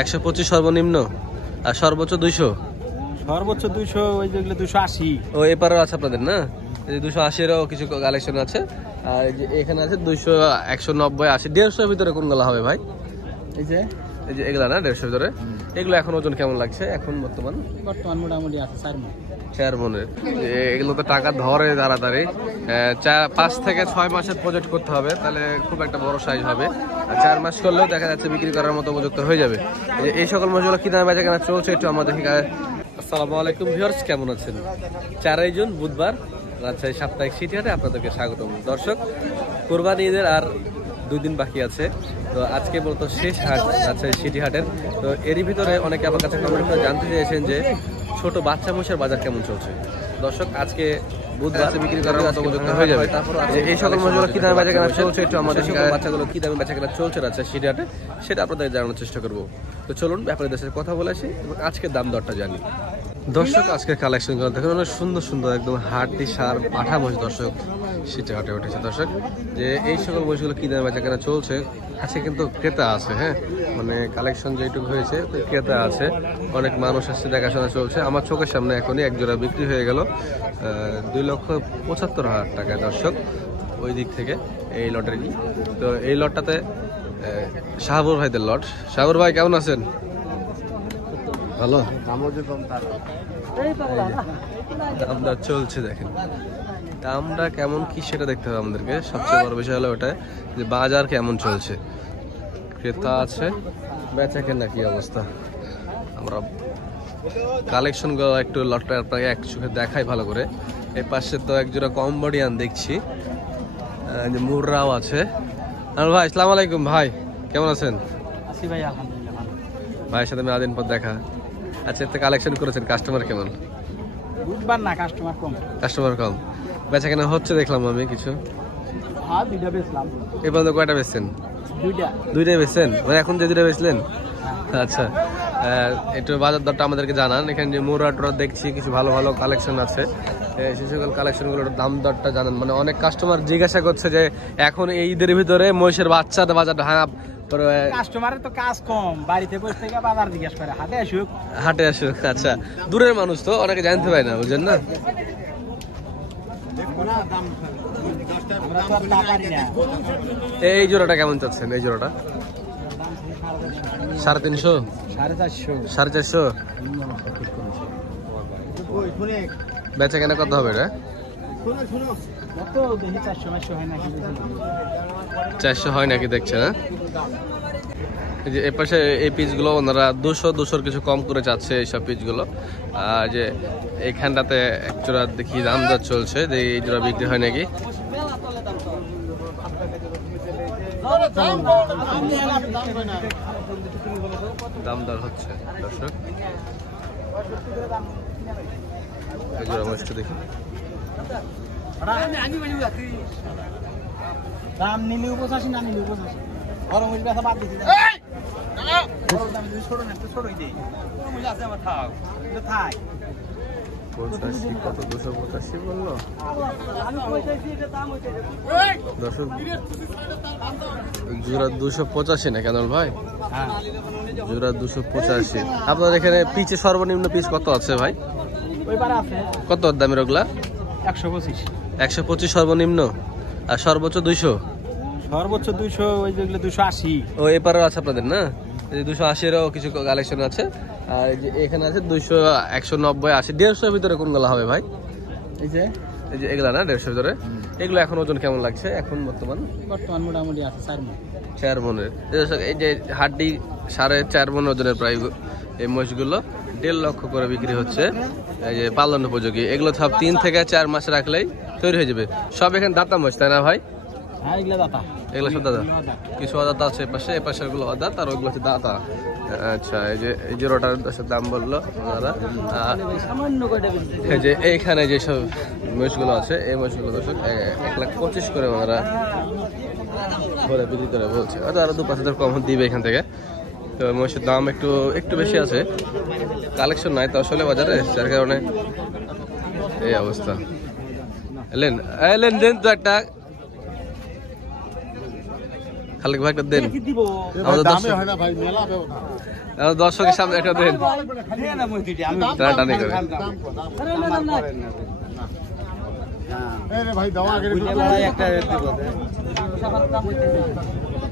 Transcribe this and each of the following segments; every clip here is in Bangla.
125 সর্বনিম্ন আর সর্বোচ্চ 200। সর্বোচ্চ 200, ওই যেগুলো 280। ও এপারেও আছে আপনাদের না? এই 280-এরও কিছু কালেকশন আছে। আর এখানে আছে 200, 190, 80, 150-এর ভিতরে কোনগুলো হবে ভাই? এই যে এগুলা না 150-এর ভিতরে। এগুলো এখন ওজন কেমন লাগছে এখন বর্তমান মোটামুটি আছে 4 মণ। 4 মণের। এগুলো তো টাকা ধরে তাড়াতাড়ি। 5 থেকে 6 মাসের প্রজেক্ট করতে হবে, তাহলে খুব একটা বড় সাইজ হবে। আর 4 মাস করলেও দেখা যাচ্ছে বিক্রি করার মতো উপযুক্ত হয়ে যাবে। এই সকল মাছগুলো কি দামে বেচা কেনা চলছে একটু আমাদের। আসসালামু আলাইকুম ভিউয়ার্স, কেমন আছেন? 4 জুন বুধবার রাজশাহী সাপ্তাহিক সিটি হাটে আপনাদেরকে স্বাগতম। দর্শক, কোরবানি ঈদের আর 2 দিন বাকি আছে, তো আজকে বলতো শেষ হাট রাজশাহী সিটি হাটের। তো এরই ভিতরে অনেকে আমার কাছে কমেন্ট করে জানতে চেয়েছেন যে ছোট বাচ্চা মোষের বাজার কেমন চলছে। দর্শক, আজকে বুধবার বিক্রি করার মতো উপযুক্ত হয়ে যাবে। তারপর এই সকল মাছগুলো কি দামে বেচা কেনা চলছে একটু আমাদের বাচ্চাগুলো কি দামে বেচা কেনা চলছে রাজশাহী সিটি হাটে সেটা আপনাদের জানানোর চেষ্টা করবো। তো চলুন ব্যাপারীদের সাথে কথা বলে আসি এবং আজকের দাম দরটা জানি। দর্শক, আজকের কালেকশনগুলো দেখুন, অনেক সুন্দর সুন্দর একদম হাড্ডি সার পাঠা মোষ দর্শক সিটি হাটে উঠেছে। দর্শক, যে এই সকল মোষগুলো কি দামে বেচা কেনা চলছে, আছে কিন্তু ক্রেতা আছে। হ্যাঁ, মানে কালেকশন যেটুকু হয়েছে ক্রেতা আছে, অনেক মানুষ আসছে, দেখাশোনা চলছে। আমার চোখের সামনে এখনই এক জোড়া বিক্রি হয়ে গেল 2,75,000 টাকায়। দর্শক, ওই দিক থেকে এই লটের কি, তো এই লটটাতে শাহাবুর ভাইদের লট। শাহাবুর ভাই কেমন আছেন? ভালো। দামটা চলছে, দেখেন দামটা কেমন কি সেটা দেখতে হবে আমাদেরকে। সবচেয়ে বড় বিষয় হলো ওটা যে বাজার কেমন চলছে, ক্রেতা আছে, বেচা কেনা কি অবস্থা। আমরা কালেকশনগুলো একটু লটটা আপনাকে এক চোখে দেখাই ভালো করে। এই পাশে তো এক জোড়া কম্বোডিয়ান দেখছি, মুররাও আছে। আর ভাই আসসালামু আলাইকুম, ভাই কেমন আছেন? ভাই আলহামদুলিল্লাহ ভালো। ভাইয়ের সাথে মেয়াদিন পর দেখা। আচ্ছা, এতে কালেকশন করেছেন, কাস্টমার কেমন? বুধবার না, কাস্টমার কম। বেচা কেনা হচ্ছে দেখলাম আমি কিছু। হ্যাঁ, 2টা বেচলাম। এই পর্যন্ত কয়টা বেচছেন? 2টাই বেচছেন, মানে এখন যে 2টা বেচলেন। আচ্ছা, একটু বাজার দরটা আমাদেরকে জানান। এখানে যে মোরা টোরা দেখছি কিছু ভালো ভালো কালেকশন আছে, সেই সকল কালেকশনগুলোর দাম দরটা জানান। মানে অনেক কাস্টমার জিজ্ঞাসা করছে যে এখন এই ঈদের ভিতরে মহিষের বাচ্চাটা বাজারটা কাস্টমারের তো কাজ কম, বাড়িতে বসে থেকে বাজার জিজ্ঞেস করে, হাটে আসুক। আচ্ছা, দূরের মানুষ তো অনেকে জানতে পারে না, বুঝলেন না? এই জোড়াটা কেমন চাচ্ছেন? এই জোড়াটা 350, 450। বেচা কেনা কত হবে এটা? 400 হয় নাকি দেখছে না? এই যে এপাশে এই পিসগুলো ওনারা 200 কিছু কম করে যাচ্ছে এইসব পিসগুলো। আর যে এইখানটাতে এক জোড়া দেখি দাম দর চলছে, যে এই জোড়া বিক্রি হয় নাকি। দাম দর হচ্ছে দর্শক, এই জোড়া মাছটা দেখি। দাম নিলে 85, না নিলে 85। গরম হইবে কথা বাদ দিছি। গরম দাম যদি ছোট না একটু ছোটই দেই। গরম হইলে আছে আমার থাক। এটা থাক। 85 কত? 285 বললো। আমি কইতাছি এটা দাম হইছে। দর্শক, জোড়া 285 না কেন ভাই? হ্যাঁ, জোড়া 285। আপনার এখানে পিচে সর্বনিম্ন পিচ কত আছে ভাই? ওই পারে আছে। কত দামের ওগুলা? 125। 125 সর্বনিম্ন আর সর্বোচ্চ 200। সর্বোচ্চ 200, ওই যেগুলো 280। ও এপারেও আছে আপনাদের না? এই 280-এরও কিছু কালেকশন আছে। আর এখানে আছে 200, 190, 80, 150-এর ভিতরে কোনগুলো হবে ভাই? এই যে এগুলা না 150-এর ভিতরে। এগুলো এখন ওজন কেমন লাগছে এখন বর্তমান মোটামুটি আছে 4 মণ। 4 মণের। এই যে হাড্ডি 4.5 মণ ওজনের প্রায় এই মহিষগুলো 1.5 লক্ষ করে বিক্রি হচ্ছে। এই যে পালন উপযোগী, এগুলো সব 3 থেকে 4 মাস রাখলেই তৈরি হয়ে যাবে। সব এখানে দাতা মহিষ, তাই না ভাই? হ্যাঁ, এগুলো দাতা। এগুলো সব দাদা, কিছু আদাতা আছে এপাশে, এপাশের গুলো আদাত আর ওইগুলো হচ্ছে দাতা। আচ্ছা, এই যে এই জোড়াটার দাম বললো ওনারা। এই যে এইখানে যেসব মহিষগুলো আছে এই মহিষগুলো দর্শক 1,25,000 করে ওনারা বলে বিক্রি করে বলছে। আরো 2-5,000 কম দিবে এখান থেকে। তো মহিষের দাম একটু বেশি আছে, কালেকশন নাই তো আসলে বাজারে, যার কারণে এই অবস্থা। এলেন দেন তো একটা খালেক ভাই একটা দেন, কি দিব আমাদের দামে হয় না ভাই, মেলা ব্যবধান। দর্শকের সামনে একটা দেন। দে না মই দিদি আমি টানাটানি করে। দাম কর, দাম কর। আরে না না না এই রে ভাই, দাও আগে বুঝলে লড়াই একটা দিব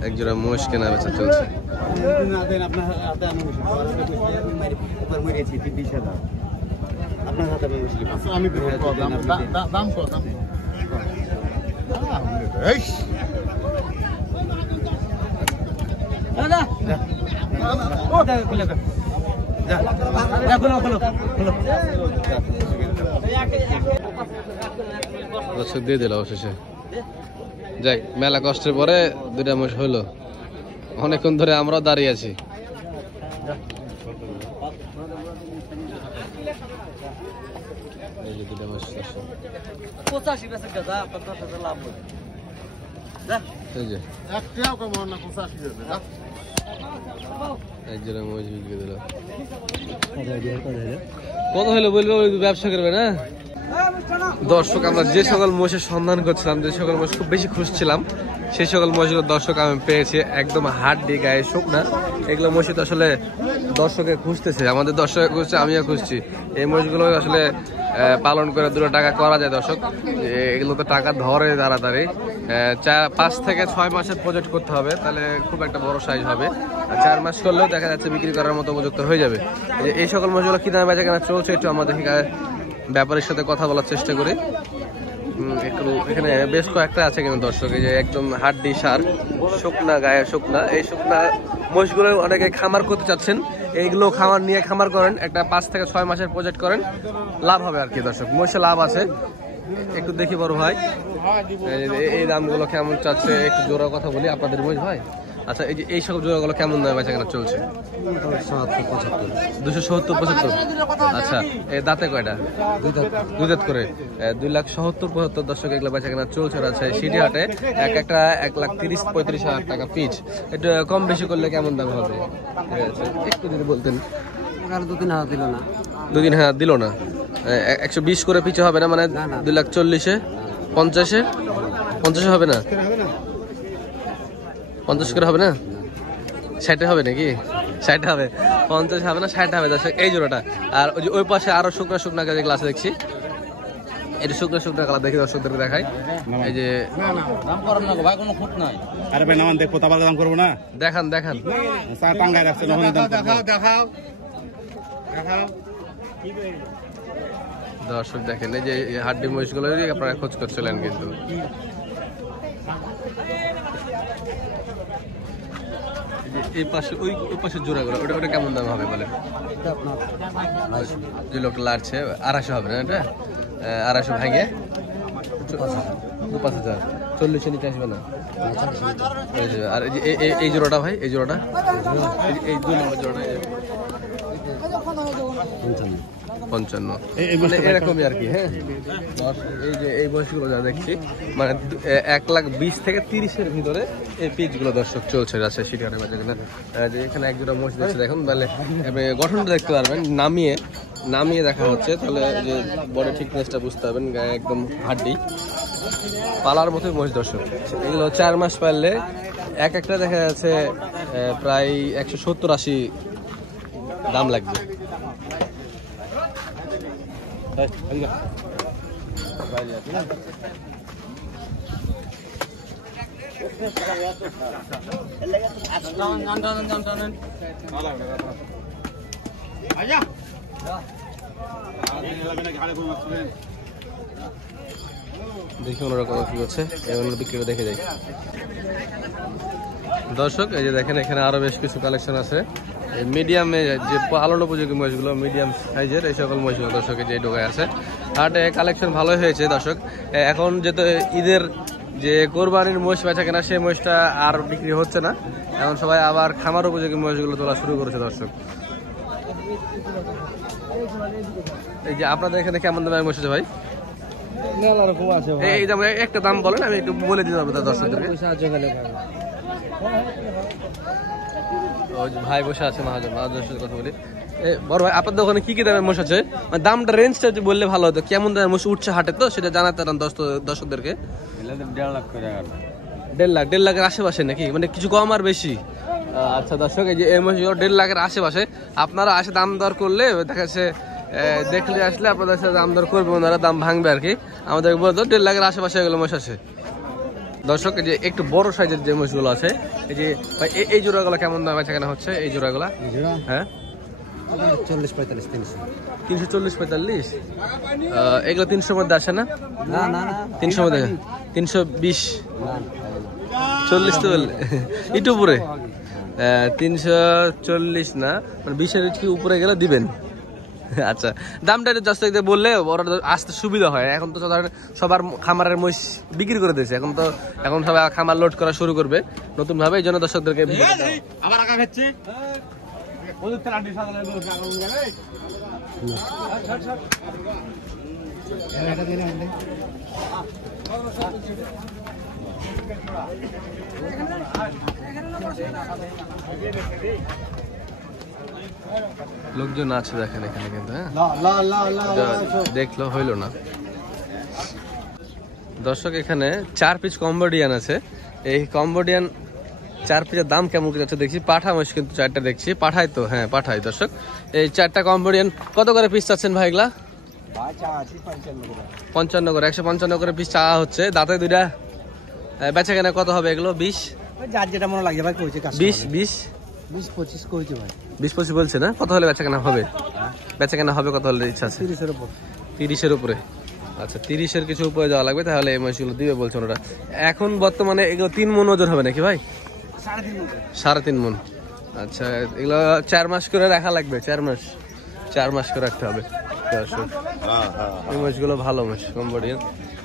এক জোড়া মোষ কেনা বেচা চলছে। না দেন আপনার হাতে আমি উপর মরেছি 20,000 আপনার হাতে আমি মুশকিল আচ্ছা, আমি দেবো, কর, দাম দাম কর, দাম কর। এই দাদা ও দাদা খুলে দাও যা খুলো খুলো খুলো দর্শক দিয়ে দিল অবশেষে। যাক, মেলা কষ্টের পরে দুইটা মোষ হইলো। অনেকক্ষণ ধরে আমরাও দাঁড়িয়ে আছি। এই যে দুইটা মোষ দর্শক। 85 বেচে দাদা 50,000 লাভ হবে যা এই যে একটাও কম না, 85 দেবে। এক জোড়া মোষ বিক্রি দিল। কত হলো বলবে, ওই ব্যবসা করবে না। দর্শক, আমরা যে সকল মোষের সন্ধান করছিলাম, যে সকল মোষ খুব বেশি খুঁজছিলাম, সেই সকল মোষগুলো দর্শক আমি পেয়েছি। একদম হাড্ডি, গায়ে শুকনা। এগুলো মোষে তো আসলে দর্শকে খুঁজতেছে, আমাদের দর্শকে খুঁজছে, আমিও খুঁজছি। এই মোষগুলো আসলে পালন করে 2 টাকা করা যায় দর্শক। এগুলো তো টাকা ধরে তাড়াতাড়ি। 5 থেকে 6 মাসের প্রজেক্ট করতে হবে, তাহলে খুব একটা বড় সাইজ হবে। আর 4 মাস করলেও দেখা যাচ্ছে বিক্রি করার মতো উপযুক্ত হয়ে যাবে। এই সকল মোষগুলো কি দামে বেচা কেনা চলছে একটু আমাদের ব্যাপারের সাথে কথা বলার চেষ্টা করি। একটু এখানে বেশ কয়েকটা আছে কিন্তু দর্শক, এই যে একদম হাড্ডি সার, শুকনা, গায়ে শুকনা। এই শুকনা মোষগুলো অনেকে খামার করতে চাচ্ছেন, এইগুলো খামার নিয়ে খামার করেন, একটা 5 থেকে 6 মাসের প্রজেক্ট করেন, লাভ হবে আর কি দর্শক। মোষে লাভ আছে। একটু দেখি বড় ভাই, এই দামগুলো কেমন চাচ্ছে, একটু জোড়া কথা বলি। আপনাদের মোষ ভাই, আচ্ছা, এই যে এই সব জোড়াগুলো কেমন দামে বেচা কেনা চলছে? 270-75। আচ্ছা, এই দাঁতে কয়টা? 2 দাঁত করে। 2,70,75 দর্শক এগুলো বেচা কেনা চলছে। আচ্ছা, সিটি হাটে একটা 1,30,35,000 টাকা পিচ। একটু কম বেশি করলে কেমন দাম হবে একটু যদি বলতেন। 2-3 দিল না। 2,000 দিল না। 120 করে পিছে হবে না, মানে 2,40,000, 50 হবে না? 50 করে হবে না? 60 হবে নাকি? 60 হবে। 50 হবে না, 60 হবে দর্শক এই জোড়াটা। আর ওই পাশে আরো শুকনা শুকনা যেগুলো আছে দেখছি, এটা শুকনা শুকনা কালার দেখি দর্শকদেরকে দেখাই। এই যে দাম করেন না ভাই, কোনো খুঁত নাই। আরে ভাই, নামান দেখো, তারপর দাম করবো না। দেখান দেখান, চা টাঙ্গায় রাখছে, দেখাও দেখাও দেখাও। দর্শক দেখেন, এই যে হাড্ডি মহিষগুলো আপনারা খোঁজ করছিলেন কিন্তু। এই পাশে ওই পাশের জোড়াগুলো, ওটা কেমন দাম হবে বলেন? যে লোকটা লাড়ছে 250 হবে না এটা? 250 ভাঙে 5,000, 40 নিতে আসবে না? আর এই জোড়াটা ভাই, এই জোড়াটা, এই 2 নম্বর জোড়াটা 55, মানে এরকমই আর কি। হ্যাঁ, এই যে এই বয়সগুলো যা দেখছি, মানে 1,20,000 থেকে 30-এর ভিতরে এই পিচগুলো দর্শক চলছে রাজশাহী সিটিহাটের বাজারে। যে এখানে এক জোড়া মোষ দেখছে, দেখুন, তাহলে গঠনটা দেখতে পারবেন। নামিয়ে দেখা হচ্ছে, তাহলে যে বডি ঠিকনেসটা বুঝতে পারবেন। গায়ে একদম হাড্ডি, পালার মতোই মোষ দর্শক। এগুলো 4 মাস পারলে একটা দেখা যাচ্ছে প্রায় 170-80 দাম লাগবে। দেখি ওনারা কত কি করছে, এগুলো বিক্রিটা দেখে যাই দর্শক। এই যে দেখেন, এখানে আরো বেশ কিছু কালেকশন আছে। মিডিয়ামে যে পালন উপযোগী মহিষগুলো, মিডিয়াম সাইজের এই সকল মহিষগুলো দর্শকের যে ঢোকায় আছে। হাটে কালেকশন ভালোই হয়েছে দর্শক। এখন যেহেতু ঈদের যে কোরবানির মহিষ বেচা কেনা, সেই মহিষটা আর বিক্রি হচ্ছে না। এখন সবাই আবার খামার উপযোগী মহিষগুলো তোলা শুরু করেছে দর্শক। এই যে আপনাদের এখানে কেমন দামে মহিষ আছে ভাই? এই দাম, একটা দাম বলেন, আমি একটু বলে দিতে পারবো দর্শকদেরকে। ভাই বসে আছে, মহাজনের সাথে কথা বলি। বড় ভাই, আপনার দোকানে কি কি দামের মোষ আছে? মানে দামটা, রেঞ্জটা বললে ভালো হতো। কেমন দামের মোষ উঠছে হাটে, তো সেটা জানাতে দর্শকদেরকে। 1.5 লাখ করে 1.5 লাখের আশেপাশে নাকি, মানে কিছু কম আর বেশি? আচ্ছা দর্শক, এই যে এই মহিষগুলো 1.5 লাখের আশেপাশে। আপনারা আসে দাম দর করলে দেখা যাচ্ছে দেখলে আসলে আপনাদের সাথে দাম দর করবে, ওনারা দাম ভাঙবে আর কি। আমাদের বলতো 1.5 লাখের আশেপাশে এগুলো মহিষ আছে দর্শক। এই যে একটু বড় সাইজের যে মহিষগুলো আছে, এই যে ভাই এই জোড়াগুলো কেমন দাম আছে কেন হচ্ছে এই জোড়াগুলো? হ্যাঁ 340-45। এগুলো 300 মধ্যে আসে না? 300 মধ্যে 320 40 তো একটু উপরে 340 না, মানে 20-এর কি উপরে গেলে দিবেন। আচ্ছা, দামটা একটু জাস্ট বললে ওরা আসতে সুবিধা হয়। এখন তো সবার খামারের মহিষ বিক্রি করে দিয়েছে, এখন সবাই খামার লোড করা শুরু করবে নতুন ভাবে, এই জন্য দর্শকদেরকে আবার আঁকা খাচ্ছে লোকজন আছে দেখেন এখানে, কিন্তু হ্যাঁ দেখলো হইল না দর্শক। এখানে 4 পিস কম্বোডিয়ান আছে। এই কম্বোডিয়ান 4 পিসের দাম কেমন যাচ্ছে দেখছি। পাঠা মহিষ কিন্তু 4টা দেখছি, পাঠাই তো, হ্যাঁ পাঠাই দর্শক। এই 4টা কম্বোডিয়ান কত করে পিস চাচ্ছেন ভাই এগুলা? 55 করে, 155 করে পিস চাওয়া হচ্ছে। দাঁতে 2টা, বেচা কেনা কত হবে এগুলো? 20 যার যেটা মনে লাগছে ভাই, কইছে 20-25 কইছে ভাই। 20-25 বলছে না? কত হলে বেচা কেনা হবে? বেচা কেনা হবে কত হলে ইচ্ছা আছে? 30-এর উপরে। আচ্ছা, 30-এর কিছু উপরে যাওয়া লাগবে, তাহলে এই মহিষগুলো দিবে বলছে ওরা। এখন বর্তমানে এগুলো 3 মন ওজন হবে নাকি ভাই? 3.5 মন। আচ্ছা, এগুলো 4 মাস করে রাখা লাগবে। 4 মাস করে রাখতে হবে। এই মহিষগুলো ভালো মহিষ, কম্বোডিয়ান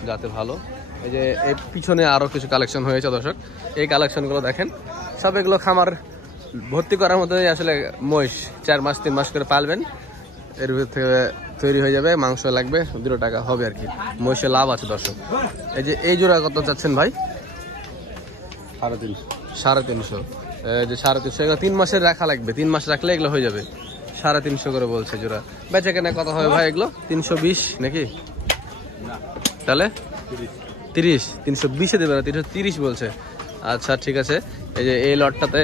যাতে ভালো। এই যে এই পিছনে আরো কিছু কালেকশন হয়েছে দর্শক, এই কালেকশনগুলো দেখেন। সব এগুলো খামার ভর্তি করার মধ্যে আসলে মহিষ 4 মাস 3 মাস করে পালবেন, এর ভিতর থেকে তৈরি হয়ে যাবে, মাংস লাগবে, 2 টাকা হবে আর কি। মহিষে লাভ আছে দর্শক। এই যে এই জোড়া কত চাচ্ছেন ভাই? 350। যে 350 এগুলো 3 মাসের রাখা লাগবে, 3 মাস রাখলে এগুলো হয়ে যাবে। 350 করে বলছে জোড়া। বেচা কেনা কত হবে ভাই এগুলো? 320 নাকি? তাহলে 320-এ দেবে না, 330 বলছে। আচ্ছা ঠিক আছে, এই যে এই লটটাতে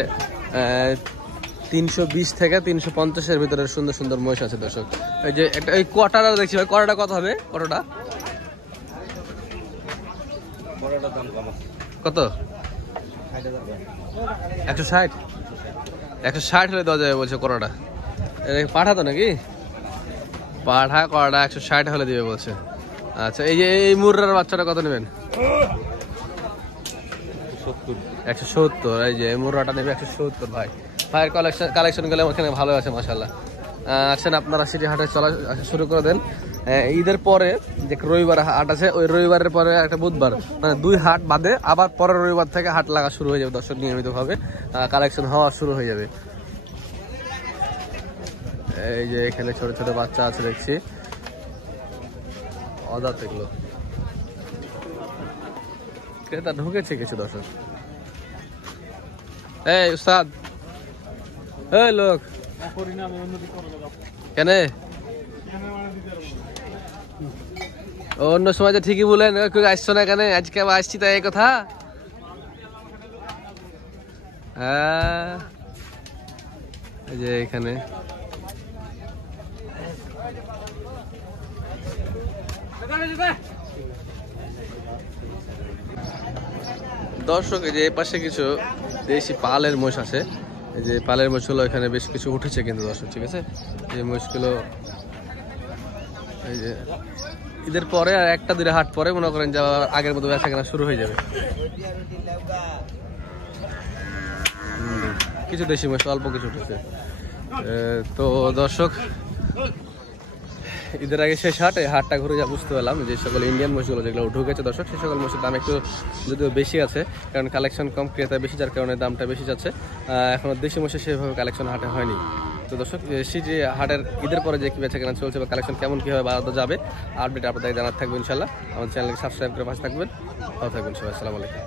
320 থেকে 350-এর ভিতরে সুন্দর সুন্দর মহিষ আছে দর্শক। এই যে একটা এই কোয়াটাটা দেখছি ভাই, কোয়াটাটা কত হবে? কোয়াটাটা কত? 160 হলে দেওয়া যাবে বলছে কোয়াটাটা। পাঠা তো নাকি? পাঠা কোয়াটা 160 হলে দিবে বলছে। আচ্ছা, এই যে এই মুর্রার বাচ্চাটা কত নেবেন? 170। এই যে এই মুর্রাটা নেবে 170 ভাই। ভাইয়ের কালেকশন গুলো ওখানে ভালো আছে মাশাআল্লাহ। আছেন আপনারা সিটি হাটে চলা শুরু করে দেন। ঈদের পরে যে রবিবার হাট আছে, ওই রবিবারের পরে একটা বুধবার, মানে 2 হাট বাদে আবার পরের রবিবার থেকে হাট লাগা শুরু হয়ে যাবে দর্শক, নিয়মিত ভাবে কালেকশন হওয়া শুরু হয়ে যাবে। এই যে এখানে ছোট ছোট বাচ্চা আছে দেখছি, অদাত এগুলো। ক্রেতা ঢুকেছে কিছু দর্শক। এই উস্তাদ, এই লোক কেন অন্য সময় তো ঠিকই বলেন, আসছো না কেন? আজকে আসছি তাই এই কথা। হ্যাঁ, এই যে এখানে দর্শক, এই যে এই পাশে কিছু দেশি পালের মোষ আছে। এই যে পালের মোষগুলো এখানে বেশ কিছু উঠেছে কিন্তু দর্শক, ঠিক আছে। এই মোষগুলো এই যে ঈদের পরে আর 1-2 হাট পরে মনে করেন যে আগের মতো বেচা কেনা শুরু হয়ে যাবে। কিছু দেশি মোষ অল্প কিছু উঠেছে। তো দর্শক, ঈদের আগে শেষ হাট, এই হাটটা ঘুরে যা বুঝতে পারলাম যে সকল ইন্ডিয়ান মহিষগুলো যেগুলো ঢুকেছে দর্শক, সেই সকল মহিষের দাম একটু যদিও বেশি আছে, কারণ কালেকশন কম, ক্রেতা বেশি, যার কারণে দামটা বেশি যাচ্ছে। এখনো দেশি মহিষের সেভাবে কালেকশন হাটে হয়নি। তো দর্শক, সিটি হাটের ঈদের পরে যে কি বেচা কেনা চলছে বা কালেকশন কেমন কীভাবে বাড়াতে যাবে, আপডেট আপনাদের জানাতে থাকবে ইনশাল্লাহ। আমাদের চ্যানেলকে সাবস্ক্রাইব করে পাশে থাকবেন। ভালো থাকবেন সবাই, আসসালামু আলাইকুম।